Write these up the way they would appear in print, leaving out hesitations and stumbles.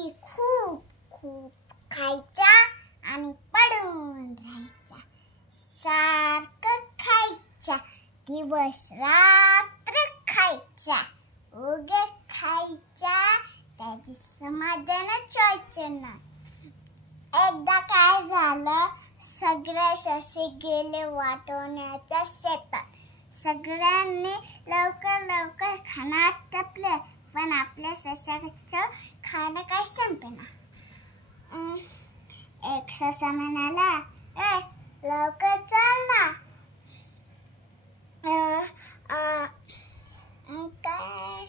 सशी खूप खूप खायच्या आणि पडून राहायच्या. सारखं खायच्या, दिवस रात्र खायच्या, उगे खायच्या, त्याची समाधानच व्हायचं ना. एकदा काय झालं, सगळे ससे गेले वाटवण्याच्या शेतात. सगळ्यांनी लवकर लवकर खाणं आटपलं, पण आपल्या सशाचं खाणं काय संपेना. एक ससा म्हणाला, लवकर चल ना. काय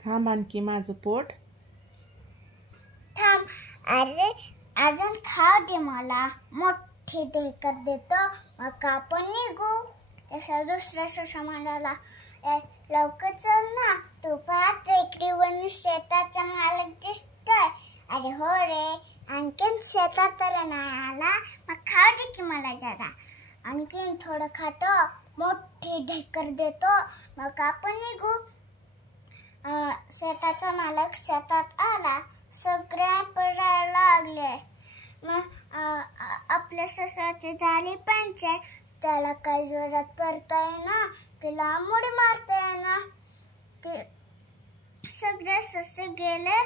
थांब, आणखी माझं पोट. थांब, अरे अजून खाऊ दे मला. मोठी ढेकर देतो, मग आपण निघू. तसा दुसरा ससा म्हणाला, लवकर चल ना, तू पाहत टेकडीवरून शेताचा मालक दिसतोय. अरे हो रे, आणखीन शेतात तर नाही आला, मग खाऊ दे की मला जरा. आणखीन थोडं खातो, मोठी ढेकर देतो, मग आपण निघू. शेताचा मालक शेतात आला, सगळ्या पडायला लागले. मग आपल्या ससाची झाली पंचायत. त्याला काही जोरात पडता येईना, तिला उडी मारता येईना. ते सगळे ससे गेले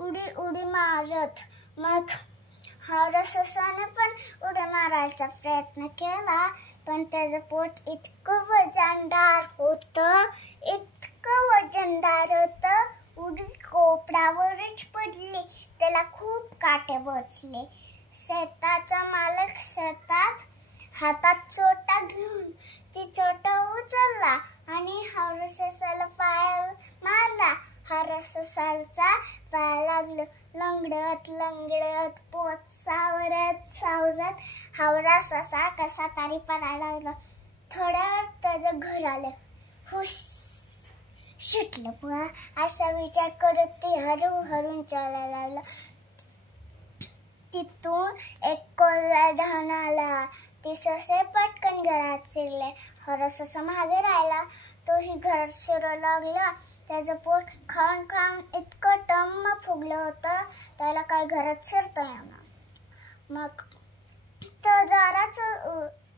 उडी उडी मारत. मग हर ससाने पण उड्या मारायचा प्रयत्न केला, पण त्याचं पोट इतकं वजनदार होतं, इतकं वजनदार होतं, उडी कोपरावरच पडली. त्याला खूप काटे बसले. शेताचा मालक शेतात हातात चोटा घेऊन ती चोटा उचलला आणि हावरा ससाला पाय मारला. हावरा ससाचा पाय लागलं. लंगडत लंगडत पोट सावरत सावरत हावरा ससा कसा तरी पडायला लागला. थोड्या वेळात त्याचं घर आलं. हुश, सुटलं बुवा, असा विचार करत ते हरून चालायला लागला. तिथून एक कोल्हा धावून आला. ते ससे पटकन घरात शिरले. हरा ससा मागे राहिला. तोही घरात शिरू लागला. त्याचं पोट खाऊन खाऊन इतकं टम्म फुगलं होतं, त्याला काही घरात शिरता येईना. मग तो जराच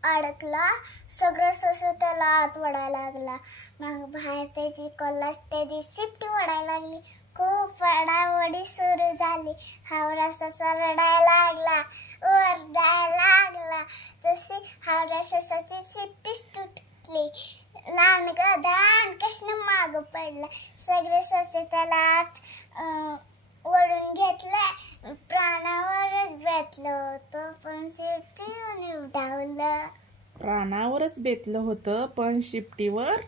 अडकला. सगळं ससे त्याला आत वडायला लागला. मग बाहेर त्याची कोल्हा त्याची शिट्टी वडायला लागली. खूप वडावडी सुरू झाली. हावरा ससा रडायला लागला, ओरडायला लागला. तशी हावरा ससाची शिट्टीच तुटली. लांडगा कृष्ण माग पडला. सगळे ससे त्याला आत ओढून घेतले. प्राणावरच बेतलं होतं, पण शिट्टीवर उडावलं. प्राणावरच बेतलं होतं, पण शिपटीवर